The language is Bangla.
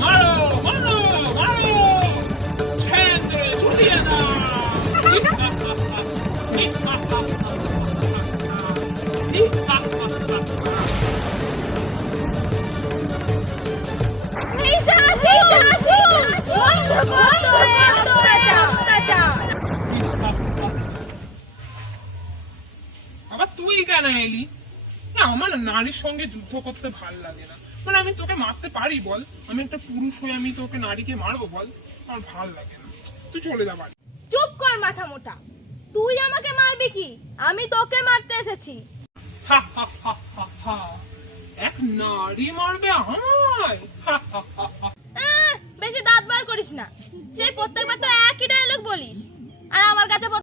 মারো মারো মারো, কেন্দ্রে ঝুলিয়ে দাও। আবার তুই কেন এলি? না, আমার না নারীর সঙ্গে যুদ্ধ করতে ভাল লাগে না। মানে আমি তোকে মারতে পারি বল, আমি একটা পুরুষ হয়ে আমি তোকে নারীকে মারবো বল? আমার ভাল লাগে না, তুই চলে যা বাড়ি। চুপ কর মাথা মোটা, তুই আমাকে মারবি কি? আমি তোকে মারতে এসেছি। হা, হা, হা, হা, হা। এক নারী মারবে আমায়? হা, হা, হা, হা। বেশি দাঁত বার করিস না, সেই প্রত্যেকবার তো একই ডায়লগ বলিস, আর আমার কাছে